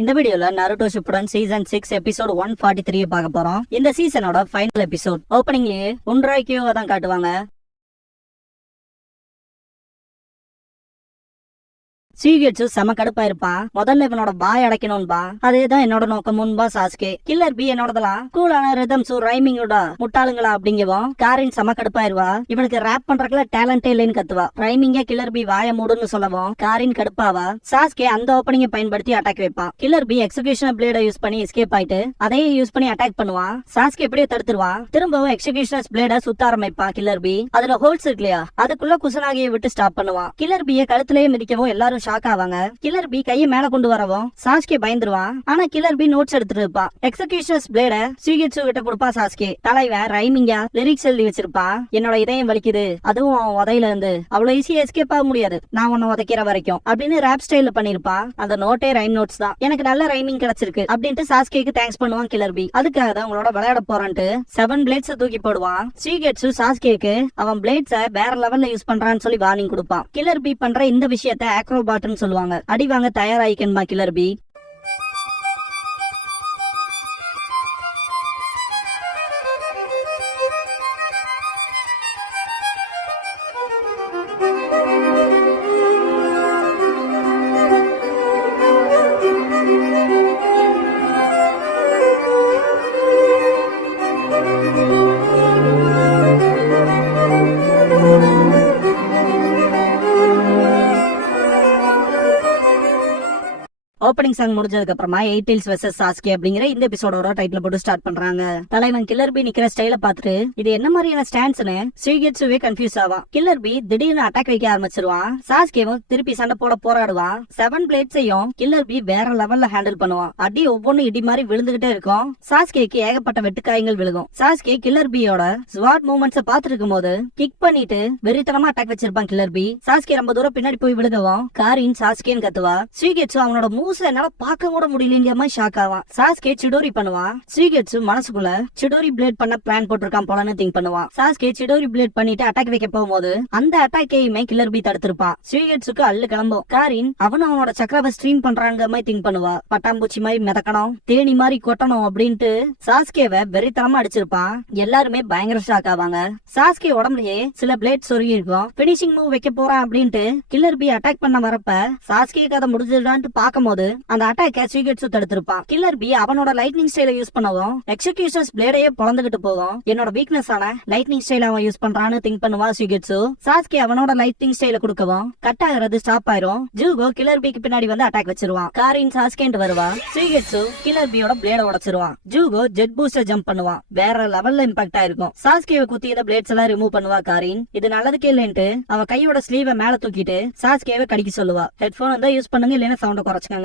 இந்த வீடியோல Naruto Shippuden season 6 episode 143 பார்க்க போறோம். இந்த சீசனோட ஃபைனல் எபிசோட். ஓப்பனிங்லயே உன்ராய்க்கியோ தான் காட்டுவாங்க. சீகெட்சு செம கடுப்பா இருப்பான். முதல்ல இவனோட பாய் அடைக்கணும்பா. அதேதான் என்னோட நோக்கமுன்பா சாஸ்கே. கில்லர் பி என்னோடதெல்லாம் கூலான ரிதம்ஸ் ரைமிங்கோட முட்டாளுங்களா அப்படிங்கவும் காரின் செம கடுப்பாயிருவா. இவனுக்கு ரேப் பண்றதுல டேலண்டே இல்லைன்னு கத்துவா. ரைமிங்க கில்லர் பி வாய மூடுன்னு சொல்லவும் காரின் கடுப்பாவா. சாஸ்கே அந்த ஓப்பனிங்கை பயன்படுத்தி அட்டாக் வைப்பான். கில்லர் பி எக்ஸிகியூஷன் பிளேட யூஸ் பண்ணி எஸ்கேப் ஆயிட்டு அதையே யூஸ் பண்ணி அட்டாக் பண்ணுவான். சாஸ்கே எப்படியே தடுத்துருவான். திரும்பவும் எக்ஸிகியூஷன் பிளேட சுத்த ஆரம்பிப்பான் கில்லர் பி. அதுல ஹோல்ஸ் இருக்கு இல்லையா, அதுக்குள்ள குசனாகியை விட்டு ஸ்டாப் பண்ணுவான். கில்லர் பியை கழுத்திலேயே மிதிக்கவும் எல்லாரும் ஷாக் ஆவாங்க. கில்லர் பி கையை மேல கொண்டு வரவும் சாஸ்கே பயந்துருவான். ஆனா கில்லர் பி நோட்ஸ் எடுத்துட்டு இருப்பா. எக்ஸிகியூஷன்ஸ் பிளேட சீகெட்சு கிட்ட கொடுப்பா சாஸ்கே. தலைவன் ரைமிங்கா லிரிக்ஸ் எழுதி வச்சிருப்பா. என்னோட இதயம் வலிக்குது, அதுவும் அவன் உதையில இருந்து அவ்வளவு ஈஸியா எஸ்கேப் ஆக முடியாது, நான் உன்னை உதைக்கிற வரைக்கும் அப்படின்னு ரேப் ஸ்டைல்ல பண்ணிருப்பா. அந்த நோட்டே ரைம் நோட்ஸ் தான். எனக்கு நல்ல ரைமிங் கிடைச்சிருக்கு அப்படின்ட்டு சாஸ்கேக்கு தேங்க்ஸ் பண்ணுவான் கில்லர் பி. அதுக்காக தான் உங்களோட விளையாட போறான்ட்டு 7 பிளேட்ஸ் தூக்கி போடுவான். சீகெட்சு சாஸ்கேக்கு அவன் பிளேட்ஸ வேற லெவல்ல யூஸ் பண்றான்னு சொல்லி வார்னிங் கொடுப்பான். கில்லர் பி பண்ற இந்த விஷயத்தை ஆக்ரோபாட்னு சொல்லுவாங்க. அடிவாங்க தயாராயிக்கணுமா கில்லர் பி. ஓப்பனிங் சாங் முடிஞ்சதுக்கு அப்புறமா 8 Tails vs சாஸ்கே அப்படிங்கிற இந்த எபிசோடோட டைட்டில் போட்டு ஸ்டார்ட் பண்றாங்க. தலைவன் கில்லர் பி நிக்கிற ஸ்டைல பாத்துட்டு இது என்ன மாதிரியான ஸ்டாண்ட்ஸ்னு சீகெட்சுவே கன்ஃபியூஸ் ஆவான். கில்லர் பி திடீர்னு அட்டாக் வைக்க ஆரம்பிச்சிருவான். சாஸ்கேவும் திருப்பி சண்டை போட போராடுவான். 7 பிளேட்ஸையும் கில்லர் பி வேற லெவல்ல ஹேண்டில் பண்ணுவான். அடி ஒவ்வொன்னும் இடி மாதிரி விழுந்துகிட்டே இருக்கும். சாஸ்கேக்கு ஏகப்பட்ட வெட்டுக்காயங்கள் விழுகும். சாஸ்கே கில்லர் பியோட ஸ்வாட் மூவ்மெண்ட்ஸ் பாத்துட்டு இருக்கும் போது கிக் பண்ணிட்டு வெறித்தனமா அட்டாக் வச்சிருப்பான் கில்லர் பி. சாஸ்கே ரொம்ப தூரம் பின்னாடி போய் விழுகவும் காரின் சாஸ்கேன்னு கத்துவா. சீகெட்சு அவனோட மூவ்ஸ் என்னால பார்க்க கூட முடியலங்கிற மாதிரி ஷாக் ஆவான். சாஸ்கே சிடோரி பண்ணுவான். சீகெட்சு மனசுக்குள்ள சிடோரி பிளேட் பண்ண பிளான் போட்டிருக்கான் போலன்னு திங்க் பண்ணுவான். சாஸ்கே சிடோரி பிளேட் பண்ணிட்டு அட்டாக் வைக்க போகும்போது அந்த அட்டாக்கையுமே கில்லர் பி தடுத்திருப்பான். சீகெட்சுக்கு அள்ளு கிளம்பும். காரின் அவனோட சக்கரவை ஸ்ட்ரீம் பண்றாங்க மாதிரி திங்க் பண்ணுவா. பட்டாம்பூச்சி மாதிரி மிதக்கணும், தேனி மாதிரி கொட்டணும் அப்படின்ட்டு சாஸ்கேவை வெறித்தனமா அடிச்சிருப்பான். எல்லாருமே பயங்கர ஷாக் ஆவாங்க. சாஸ்கே உடம்புலயே சில பிளேட் சொருகி இருக்கும். பினிஷிங் மூவ் வைக்க போறான் அப்படின்ட்டு கில்லர் பி அட்டாக் பண்ண வரப்ப சாஸ்கே கதை முடிஞ்சிடான்ட்டு பாக்கும்போது அந்த அட்டாக்க சீகெட்சு தடுத்திருப்பான். கில்லர் பி அவனோட லைட்னிங் ஸ்டைல யூஸ் பண்ணவும் எக்ஸிகியூஷன்ஸ் பிளேடையே பொளந்துகிட்டு போகும். என்னோட வீக்னஸ் ஆன லைட்னிங் ஸ்டைல அவன் யூஸ் பண்றான்னு திங்க் பண்ணுவா சீகெட்சு. சாஸ்கே அவனோட லைட்னிங் ஸ்டைல கொடுக்கவும் கட் ஆகிறது ஸ்டாப் ஆயிரும். ஜூகோ கில்லர் பிக்கு பின்னாடி வந்து அட்டாக் வச்சிருவான். காரின் சாஸ்கேன்ட்டு வருவா. சீகெட்சு கில்லர் பியோட பிளேட உடைச்சிருவான். ஜூகோ ஜெட் பூஸ்டர் ஜம்ப் பண்ணுவான். வேற லெவல்ல இம்பாக்ட் ஆயிருக்கும். சாஸ்கேவை குத்தி இந்த பிளேட்ஸ் எல்லாம் ரிமூவ் பண்ணுவா காரின். இது நல்லதுக்கே இல்லைன்ட்டு அவ கையோட ஸ்லீவ மேல தூக்கிட்டு சாஸ்கேவை கடிக்க சொல்லுவா. ஹெட்போன் வந்து யூஸ் பண்ணுங்க, இல்லைன்னா சவுண்ட குறைச்சுக்கங்க.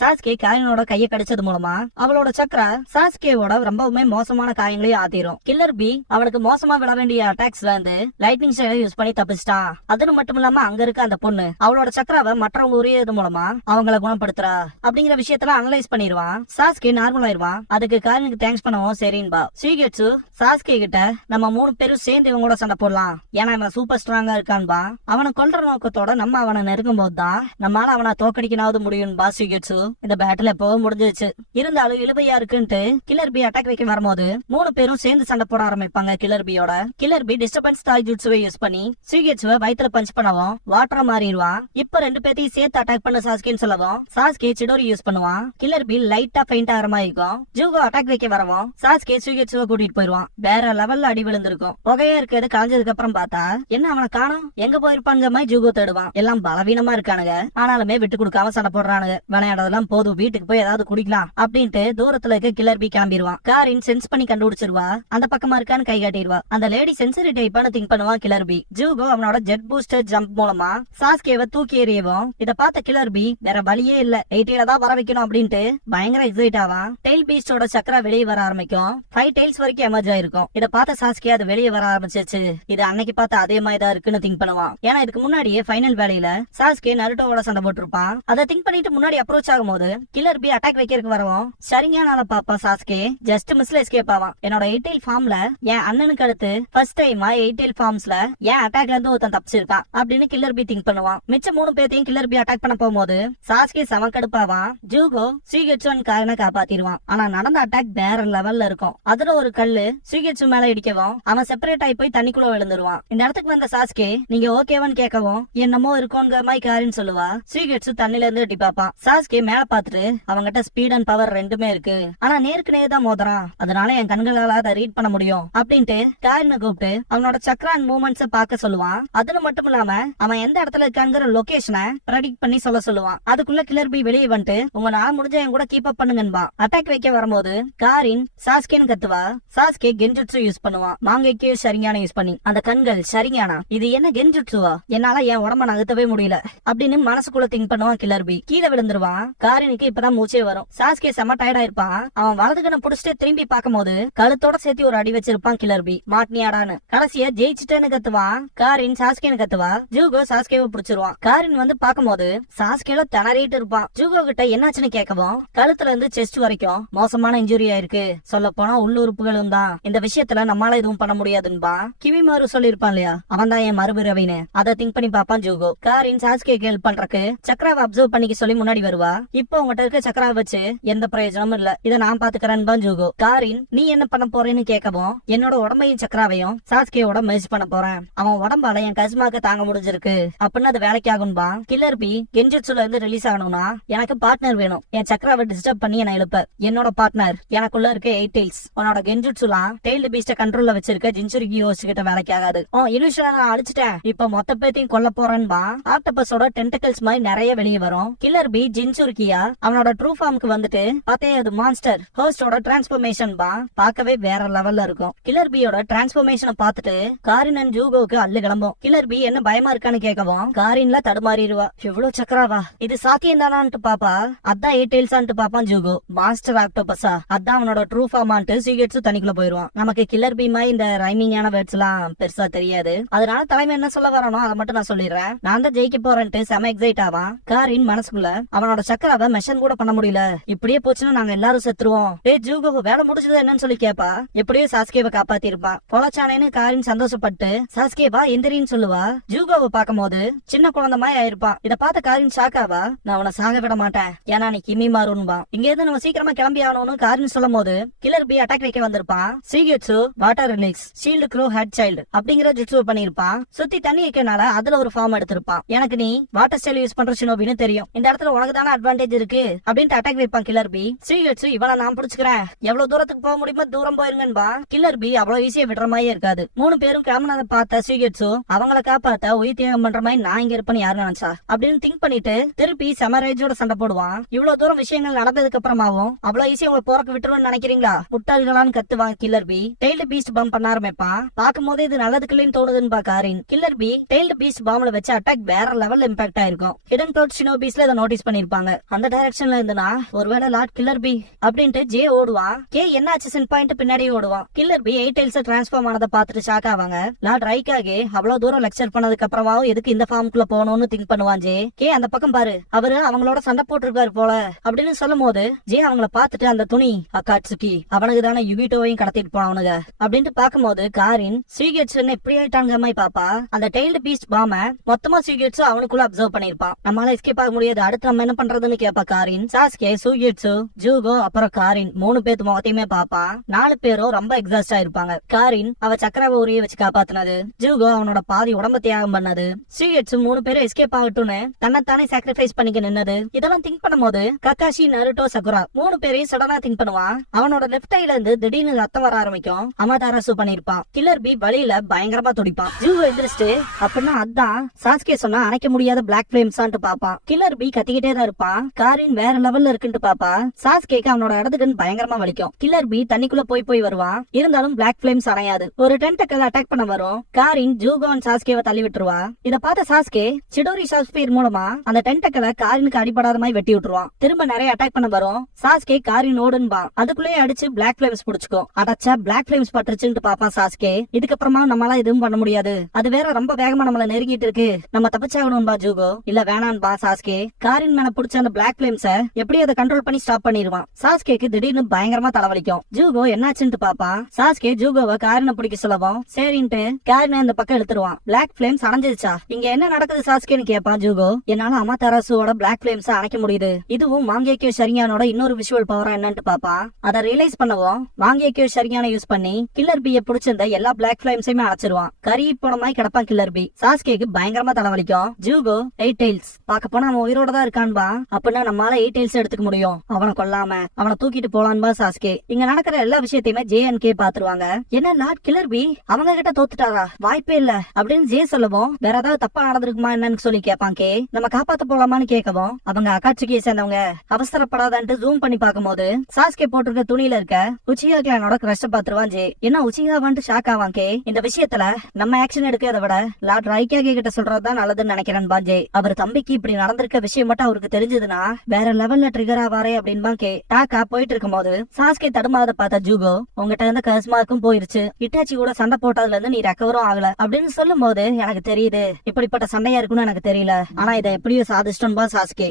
சாஸ்கே காரினோட கையை கடிச்சது மூலமா அவளோட சக்கரா சாஸ்கேவோட ரொம்பவுமே மோசமான காயங்களையும் ஆத்திரும். கில்லர் பி அவனுக்கு மோசமா விட வேண்டிய அட்டாக்ஸ்ல இருந்து லைட்னிங் ஸ்டைல யூஸ் பண்ணி தப்பிச்சிட்டான். அது மட்டும் இல்லாம அங்க இருக்க அந்த பொண்ணு அவளோட சக்கராவை மற்றவங்க உரியது மூலமா அவங்கள குணப்படுத்துறா அப்படிங்கிற விஷயத்துல அனலைஸ் பண்ணிடுவான். சாஸ்கே நார்மல் ஆயிருவான். அதுக்கு காரினுக்கு தேங்க்ஸ் பண்ணவும் சரின்பா. சீகெட்சு சாஸ்கே கிட்ட நம்ம 3 பேரும் சேர்ந்து இவங்க கூட சண்டை போடலாம், ஏன்னா இவன் சூப்பர் ஸ்ட்ராங்கா இருக்கான்பா. அவனை கொல்ற நோக்கத்தோட நம்ம அவனை நெருங்கும் போதுதான் நம்மளால அவனை தோக்கடிக்கனாவது முடியும்பா சீகெட்சு. இந்த பேட்டில் எப்போ முடிஞ்சிச்சு. இருந்தாலும் இழுவையா இருக்குன்ட்டு கில்லர் பி அட்டாக் வைக்க வரும்போது 3 பேரும் சேர்ந்து சண்டை போட ஆரம்பிப்பாங்க கில்லர் பியோட. கில்லர் பி டிஸ்டர்பன்ஸ் தாய் ஜுட்சுவை யூஸ் பண்ணி சீகெட்சுவை வயித்துல பஞ்ச் பண்ணவும் வாட்டரா மாறிடுவான். இப்ப 2 பேத்தையும் சேர்த்து அட்டாக் பண்ண சாஸ்கேன்னு சொல்லவும் சாஸ்கே சிடோரி யூஸ் பண்ணுவான். கில்லர் பி லைட்டா ஃபெயிண்ட் ஆகிற மாதிரி இருக்கும். ஜூகோ அட்டாக் வைக்க வரவும் சாஸ்கே சீகெட்சுவை கூட்டிட்டு போயிருவான். வேற லெவல்ல அடி விழுந்திருக்கும். புகையா இருக்கிறது கலைஞ்சதுக்கு அப்புறம் பார்த்தா என்ன அவனை காணும், எங்க போயிருப்பாங்க மாதிரி ஜூகோ தேடுவான். எல்லாம் பலவீனமா இருக்கானுங்க, ஆனாலுமே விட்டு கொடுக்காம சண்டை போடுறானுங்க. விளையாடதெல்லாம் போதும், வீட்டுக்கு போய் ஏதாவது குடிக்கலாம் அப்படின்ட்டு தூரத்துல இருக்க கில்லர் பி கிளம்பிடுவான். காரின் சென்ஸ் பண்ணி கண்டுபிடிச்சிருவா. அந்த பக்கமா இருக்கான்னு கை காட்டிடுவா. அந்த லேடி சென்சரி டைப்பான திங்க் பண்ணுவா கில்லர் பி. ஜூகோ அவனோட ஜெட் பூஸ்டர் ஜம்ப் மூலமா சாஸ்கேவை தூக்கி எறியவும் இத பார்த்த கில்லர் பி வேற வழியே இல்ல, 80 தான் வர வைக்கணும் அப்படின்ட்டு பயங்கர எக்ஸைட் ஆவான். டெயில் பீஸ்டோட சக்கரா வெளியே வர ஆரம்பிக்கும். 5 டைல்ஸ் வரைக்கும் எமர்ஜ் ஆயிருக்கும். இத பார்த்த சாஸ்கே அது வெளியே வர ஆரம்பிச்சிச்சு. இது அன்னைக்கு பார்த்த அதே மாதிரி தான் இருக்குன்னு திங்க் பண்ணுவான். ஏன்னா இதுக்கு முன்னாடியே ஃபைனல் வேலையில சாஸ்கே நருட்டோவோட சண்டை போட்டிருப்பான். அதை திங்க் பண்ணிட்டு முன்னாடி அப்ரோச் ஆகும் போகும்போது கில்லர் பி அட்டாக் வைக்கிறதுக்கு வரவும் சரியான பாப்பா சாஸ்கே ஜஸ்ட் மிஸ்ல எஸ்கேப் ஆவான். என்னோட 8 ஃபார்ம்ல என் அண்ணனுக்கு அடுத்து ஃபர்ஸ்ட் டைமா 8 ஃபார்ம்ஸ்ல என் அட்டாக்ல இருந்து ஒருத்தன் தப்பிச்சிருக்கான் அப்படின்னு கில்லர் பி திங்க் பண்ணுவான். மிச்ச 3 பேத்தையும் கில்லர் பி அட்டாக் பண்ண போகும்போது சாஸ்கே சமக்கடுப்பாவான். ஜூகோ ஸ்ரீகெட்சுன் காரனை காப்பாத்திடுவான். ஆனா நடந்த அட்டாக் வேற லெவல்ல இருக்கும். அதுல ஒரு கல்லு ஸ்ரீகெட்சு மேல இடிக்கவும் அவன் செப்பரேட் ஆகி போய் தண்ணிக்குள்ள விழுந்துருவான். இந்த இடத்துக்கு வந்த சாஸ்கே நீங்க ஓகேவான்னு கேட்கவும் என்னமோ இருக்கும்ங்கிற மாதிரி காரின்னு சொல்லுவா. ஸ்ரீகெட்சு தண்ணில இருந்து எட்டி பாப்பான். சாஸ்கே மேல பாத்துட்டு அவங்கிட்ட ஸ்பீட் அண்ட் பவர் ரெண்டுமே இருக்கு, ஆனா நேருக்கு நேர் தான் மோதுறான், அதனால என் கண்களால அதை ரீட் பண்ண முடியும் அப்படின்ட்டு காரினை கூப்பிட்டு அவனோட சக்ரா அண்ட் மூவ்மெண்ட்ஸ் பார்க்க சொல்லுவான். அதுல மட்டும் இல்லாம அவன் எந்த இடத்துல இருக்காங்கிற லொகேஷனை ப்ரெடிக்ட் பண்ணி சொல்லுவான். அதுக்குள்ள கில்லர் பி வெளியே வந்துட்டு உங்க நான் முடிஞ்ச என் கூட கீப் அப் பண்ணுங்கன்பா. அட்டாக் வைக்க வரும்போது காரின் சாஸ்கேன்னு கத்துவா. சாஸ்கே கென்ஜுட்சு யூஸ் பண்ணுவான். மாங்கைக்கு ஷரிங்கான யூஸ் பண்ணி அந்த கண்கள் ஷரிங்கானா இது என்ன கென்ஜுட்சுவா, என்னால என் உடம்ப நகர்த்தவே முடியல அப்படின்னு மனசுக்குள்ள திங்க் பண்ணுவான். கில்லர் பி கீழே விழுந்துருவான். காரினுக்கு இப்பதான் மூச்சே வரும். சாஸ்கே செம்ம டயர்டா இருப்பான். அவன் வலது கண்ணை புடிச்சிட்டு திரும்பி பார்க்கும்போது கழுத்தோட சேர்த்து ஒரு அடி வச்சிருப்பான் கில்லர் பி. மாட்னியாடான்னு கடைசியா ஜெயிச்சுட்டேன்னு கத்துவான். காரின் சாஸ்கேன்னு கத்துவா. ஜூகோ சாஸ்கேவை பிடிச்சிருவான். காரின் வந்து பார்க்கும்போது சாஸ்கேல திணறிட்டு இருப்பான். ஜூகோ கிட்ட என்னாச்சுன்னு கேட்கவும் கழுத்துல இருந்து செஸ்ட் வரைக்கும் மோசமான இன்ஜுரி ஆயிருக்கு, சொல்ல போனா உள்ளுறுப்புகளும் தான், இந்த விஷயத்துல நம்மளால எதுவும் பண்ண முடியாதுன்பா. கிவிமாரு சொல்லிருப்பான் இல்லையா, அவன் தான் என் மறுபிறவின்னு. அதை திங்க் பண்ணி பாப்பான் ஜூகோ. காரின் சாஸ்கே ஹெல்ப் பண்றக்கு சக்கராவை அப்சர்வ் பண்ணிக்க சொல்லி முன்னாடி வருவா. இப்போ உங்ககிட்ட இருக்க சக்கராவை வச்சு எந்த பிரயோஜனமும் இல்ல, இதை நான் பாத்துக்கிறேன்பா ஜூகோ. காரின் நீ என்ன பண்ண போறேன்னு கேட்கவும் என்னோட உடம்பையும் சக்கராவையும் சாஸ்கேயோட மெர்ஜ் பண்ண போறேன், அவன் உடம்பால என் கஸ்மாக்கு தாங்க முடிஞ்சிருக்கு அப்படின்னு அது வேலைக்கு ஆகும்பா. கில்லர் பி கென்ஜுட்சுல இருந்து ரிலீஸ் ஆகணும்னா எனக்கு பார்ட்னர் வேணும், என் சக்கராவை டிஸ்டர்ப் பண்ணி என்ன எழுப்ப. என்னோட பார்ட்னர் எனக்குள்ள இருக்க 8 டெய்ல்ஸ், உன்னோட கென்ஜுட்சுலாம் டெய்ல்டு பீஸ்ட கண்ட்ரோல்ல வச்சிருக்க ஜின்சுரிகி யோசிக்கிட்ட வேலைக்கு ஆகாது. இலுஷனை நான் அழிச்சிட்டேன், இப்ப மொத்த பேத்தையும் கொல்ல போறேன்பா. ஆக்டோபஸோட டென்டக்கிள்ஸ் மாதிரி நிறைய வெளியே வரும். கில்லர் பி ஜின்சுரிகியா அவனோட ட்ரூ ஃபார்முக்கு வந்துட்டு பார்த்தே அது மான்ஸ்டர் ஹோஸ்டோட டிரான்ஸ்பர்மேஷன் பா பார்க்கவே வேற லெவல்ல இருக்கும். கில்லர் பியோட டிரான்ஸ்பர்மேஷனை பார்த்துட்டு காரின் அண்ட் ஜூகோவுக்கு அள்ளு கிளம்பும். கில்லர் பி என்ன பயமா இருக்கான்னு கேட்கவும் காரின்ல தடுமாறிடுவா. இவ்வளவு சக்கராவா, இது சாத்தியம் தானான்ட்டு பாப்பா. அதான் 8 டெய்ல்ஸான்ட்டு பாப்பான் ஜூகோ. மாஸ்டர் ஆக்டோபஸா அதான் அவனோட ட்ரூ ஃபார்மான்ட்டு சீகெட்ஸு தனிக்குள்ள போயிருவான். நமக்கு கில்லர் பி மாதிரி இந்த ரைமிங்கான வேர்ட்ஸ் எல்லாம் பெருசா தெரியாது, அதனால தலைமை என்ன சொல்ல வரணும் அதை மட்டும் நான் சொல்லிடுறேன். நான் தான் ஜெயிக்க போறேன்ட்டு செம எக்ஸைட் ஆவான். காரின் மனசுக்குள்ள அவனோட சக்கராவை மெஷன் கூட பண்ண முடியல, இப்படியே போச்சுன்னா நாங்க எல்லாரும் செத்துருவோம். ஜூகோ வேலை முடிச்சது என்னன்னு சொல்லி கேப்பா. எப்படியோ சாஸ்கேவை காப்பாத்தி இருப்பா. பொலச்சானேன்னு காரின் சந்தோஷப்பட்டு சாஸ்கேவா எந்திரின்னு சொல்லுவா. ஜூகோவை பார்க்கும் போது சின்ன குழந்தை மாதிரி ஆயிருப்பான். இத பார்த்த காரின் ஷாக்காவா. நான் அவனை சாக விட மாட்டேன், ஏன்னா நீ கிமி மாறுன்பா. இங்க இருந்து நம்ம சீக்கிரமா கிளம்பி ஆகணும்னு காரின் சொல்லும் போது கில்லர் பி அட்டாக் வைக்க வந்திருப்பான். சீகெட்சு water release shield grow head child அப்படிங்கிற ஜிட்சுவை பண்ணிருப்பான். சுத்தி தண்ணி வைக்கனால அதுல ஒரு ஃபார்ம் எடுத்திருப்பான். எனக்கு நீ வாட்டர் ஸ்டைல் யூஸ் பண்ற ஷினோபின்னு தெரியும், இந்த இடத்துல உனக்கு தானே அட்வான்டேஜ் இருக்கு அப்படின்ட்டு அட்டாக் வைப்பான் கில்லர் பி. சீகெட்சு இவனை நான் பிடிச்சுக்கிறேன், எவ்வளவு தூரத்துக்கு போக முடியுமோ தூரம் போயிருங்கன்பா. கில்லர் பி அவ்வளவு ஈஸியா விடுற மாதிரி இருக்காது. 3 பேரும் கிளம்புனதை பார்த்த சீகெட்சு அவங்களை காப்பாத்த உயிர் தியாகம் பண்ற மாதிரி நான் இங்க இருப்பேன்னு யாரு நினைச்சா அப்படின்னு திங்க் பண்ணிட்டு திருப்பி செமரேஜோட சண்டை போடுவான். இவ்வளவு தூரம் விஷயங்கள் நடந்ததுக்கு அப்புறமாவும் அவ்வளவு ஈஸியா உங்களை போறக்கு விட்டுருவேன்னு நினைக்கிறீங்களா, முட்டாள்களான்னு கத்துவான் Killer B. Tailed beast bomb பண்ண ஆரம்பிப்பான். பார்க்கும் போது இது நல்லதுக்கு இல்லைன்னு தோணுதுன்னு Karin. Killer B tailed beast பாம்ல வச்சு அட்டாக் வேற லெவல்ல இம்பாக்ட் ஆயிருக்கும். ஹிடன் க்ளவுட் ஷினோபிஸ்ல இதை நோட்டீஸ் பண்ணிருப்பாங்க. அந்த டைரக்ஷன்ல இருந்துனா ஒருவேளை லார்ட் கில்லர் பி அப்படின்ட்டு ஜே ஓடுவான். கே என்ன ஆச்சு பாயிண்ட் பின்னாடி ஓடுவான். கில்லர் பி 8 டெய்ல்ஸ் டிரான்ஸ்ஃபார்ம் ஆனதை பார்த்துட்டு ஷாக் ஆவாங்க. லார்ட் ரைக்காகே அவ்வளவு தூரம் லெக்சர் பண்ணதுக்கு அப்புறமாவும் எதுக்கு இந்த ஃபார்முக்குள்ள போகணும்னு திங்க் பண்ணுவான் ஜே. கே அந்த பக்கம் பாரு, அவரு அவங்களோட சண்டை போட்டிருக்காரு போல அப்படின்னு சொல்லும் போது ஜே அவங்கள பார்த்துட்டு அந்த துணி அக்காட்சுக்கி அவனுக்கு தானே யுகிட்டோவையும் கடத்திட்டு போனவனுங்க அப்படின்ட்டு பார்க்கும்போது காரின் சீகெட்ஸ் எப்படி ஆயிட்டாங்க மாதிரி பாப்பா. அந்த டெய்ல்டு பீஸ்ட் பாம மொத்தமா சீகெட்ஸ் அவனுக்குள்ள அப்சர்வ் பண்ணிருப்பான். நம்மளால எஸ்கேப் ஆக முடியாது, அடுத்து நம்ம என்ன பண்றதுன்னு கேப்பா காரின். சாஸ்கே சூகெட்சு ஜூகோ அப்புறம் காரின் 3 பேத்து முகத்தையுமே பாப்பான். 4 பேரும் ரொம்ப எக்ஸாஸ்ட் ஆயிருப்பாங்க. காரின் அவ சக்கரவை உரிய வச்சு காப்பாத்தினது, ஜூகோ அவனோட பாதி உடம்ப தியாகம் பண்ணது, சீகெட்சு 3 பேரும் எஸ்கேப் ஆகட்டும்னு தன்னைத்தானே சாக்ரிஃபைஸ் பண்ணிக்க நின்னது. இதெல்லாம் திங்க் பண்ணும் போது கக்காஷி நருட்டோ சகுரா 3 பேரையும் சடனா திங்க் பண்ணுவான். அவனோட லெப்ட் ஐல இருந்து திடீர்னு ரத்தம் வர ஆரம்பிக்கும். அமதாரசு பண்ணிருப்பான். கில்லர் பி வழியில பயங்கரமா துடிப்பான். ஜூகோ எந்திரிச்சிட்டு அப்படின்னா அதான் சாஸ்கே சொன்னா அணைக்க முடியாத பிளாக் பிளேம்ஸான்ட்டு பாப்பான். கில்லர் பி கத்திக்கிட்டே தான் இருப்பான். காரின் வேற லெவல்ல இருக்குன்னு பாப்பா. சாஸ்கேக்கு அவனோட இடத்துக்கு பயங்கரமா வலிக்கும். கில்லர் பி தண்ணிக்குள்ள போய் வருவான். இருந்தாலும் பிளாக் பிளேம்ஸ் அணையாது. ஒரு டென்டக்கல் அட்டாக் பண்ண வரும். காரின் ஜூகோ அண்ட் சாஸ்கேவை தள்ளி விட்டுருவா. இத பார்த்த சாஸ்கே சிடோரி ஷாஸ்பியர் மூலமா அந்த டென்டக்கலை காரினுக்கு அடிபடாத மாதிரி வெட்டி விட்டுருவான். திரும்ப நிறைய அட்டாக் பண்ண வரும். சாஸ்கே காரின் ஓடுன்பா. அதுக்குள்ளேயே அடிச்சு பிளாக் பிளேம்ஸ் புடிச்சுக்கும். அடைச்சா பிளாக் பிளேம்ஸ் பட்டுருச்சுன்னு பாப்பான் சாஸ்கே. இதுக்கப்புறமா நம்மளால எதுவும் பண்ண முடியாது, அது வேற ரொம்ப வேகமா நம்மள நெருங்கிட்டு இருக்கு, நம்ம தப்பிச்சாகணும்பா ஜூகோ. இல்ல வேணான்பா சாஸ்கே. காரின் மேல புடிச்ச அந்த பிளாக் பிளேம்ஸ எப்படி அதை கண்ட்ரோல் பண்ணி ஸ்டாப் பண்ணிடுவான். சாஸ்கேக்கு திடீர்னு பயங்கரமா தலைவலிக்கும். ஜூகோ என்னாச்சுன்னு பாப்பான். சாஸ்கே ஜூகோவை காரின பிடிக்க சொல்லவும் சரின்ட்டு காரின அந்த பக்கம் எடுத்துருவான். Black blames அணைஞ்சிருச்சா? இங்க என்ன நடக்குது சாஸ்கேன்னு கேட்பான் ஜூகோ. என்னால அமாதராசுவோட பிளாக் பிளேம்ஸ் அணைக்க முடியுது. இதுவும் மாங்கேக்கியோ ஷரியானோட இன்னொரு விஷுவல் பவரா என்னன்னு பாப்பான். அதை ரியலைஸ் பண்ணவும் மாங்கேக்கியோ ஷரியானை யூஸ் பண்ணி கில்லர் பியை பிடிச்சிருந்த எல்லா பிளாக் பிளேம்ஸையுமே அணைச்சிருவான். கறி போனமாய் கிடப்பான் கில்லர் பி. சாஸ்கேக்கு பயங்கரமா தலைவலிக்கும். ஜூகோ 8 tails பாக்க போனா அவன் உயிரோட தான் இருக்கான்பா. அப்படின்னா நம்மளால 8 tails எடுத்துக்க முடியும். அவனை கொல்லாம அவனை தூக்கிட்டு போலான்பா சாஸ்கே. இங்க நடக்கிற எல்லா விஷயத்தையுமே JNK பாத்துருவாங்க. என்ன லார்ட் கில்லர் பி அவங்க கிட்ட தோத்துட்டாரா? வாய்ப்பே இல்ல அப்படின்னு ஜே சொல்லவும் வேற ஏதாவது தப்பா நடந்திருக்குமா என்னன்னு சொல்லி கேட்பான் கே. நம்ம காப்பாத்த போலாமான்னு கேட்கவும் அவங்க அகாட்சுகியை சேர்ந்தவங்க அவசரப்படாதான்ட்டு ஜூம் பண்ணி பாக்கும்போது சாஸ்கே போட்டிருக்க துணியில இருக்க உச்சிகா கிளானோட கிரஷ்ட பாத்துருவான் ஜே. என்ன உச்சிகா வந்துட்டு ஷாக் ஆவான் கே. இந்த விஷயத்துல நம்ம ஆக்ஷன் எடுக்கிறத விட லார்ட் ரைக்காகே கிட்ட சொல்றதுதான் நல்லதுன்னு நினைக்கிறேன் பாஜே. அவர் தம்பிக்கு இப்படி நடந்திருக்க விஷயம் மட்டும் அவருக்கு தெரிஞ்சதுன்னா வேற லெவல்ல ட்ரிகர் ஆவாரே அப்படின்னு கே. டாக்கா போயிட்டு இருக்கும் போது சாஸ்கே தடுமாத பார்த்த ஜூகோ உங்ககிட்ட இருந்த கஸ்மாக்கும் போயிருச்சு. இட்டாச்சி கூட சண்டை போட்டதுல இருந்து நீ ரெக்கவரும் ஆகல அப்படின்னு சொல்லும் போது எனக்கு தெரியுது இப்படிப்பட்ட சண்டையா இருக்குன்னு எனக்கு தெரியல. ஆனா இதை எப்படியோ சாதிச்சிட்டோன்பா சாஸ்கே.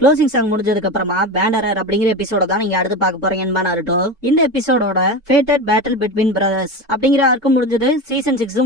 க்ளோசிங் சாங் முடிஞ்சதுக்கு அப்புறமா பேண்டரர் அப்படிங்கிற எபிசோட தான் நீங்க அடுத்து பார்க்க போறீங்கன்னு நாருட்டோ. இந்த எபிசோடோட ஃபேட்டட் பேட்டில் பிட்வீன் பிரதர்ஸ் அப்படிங்கிற ஆர்க்கும் முடிஞ்சது. சீசன் 6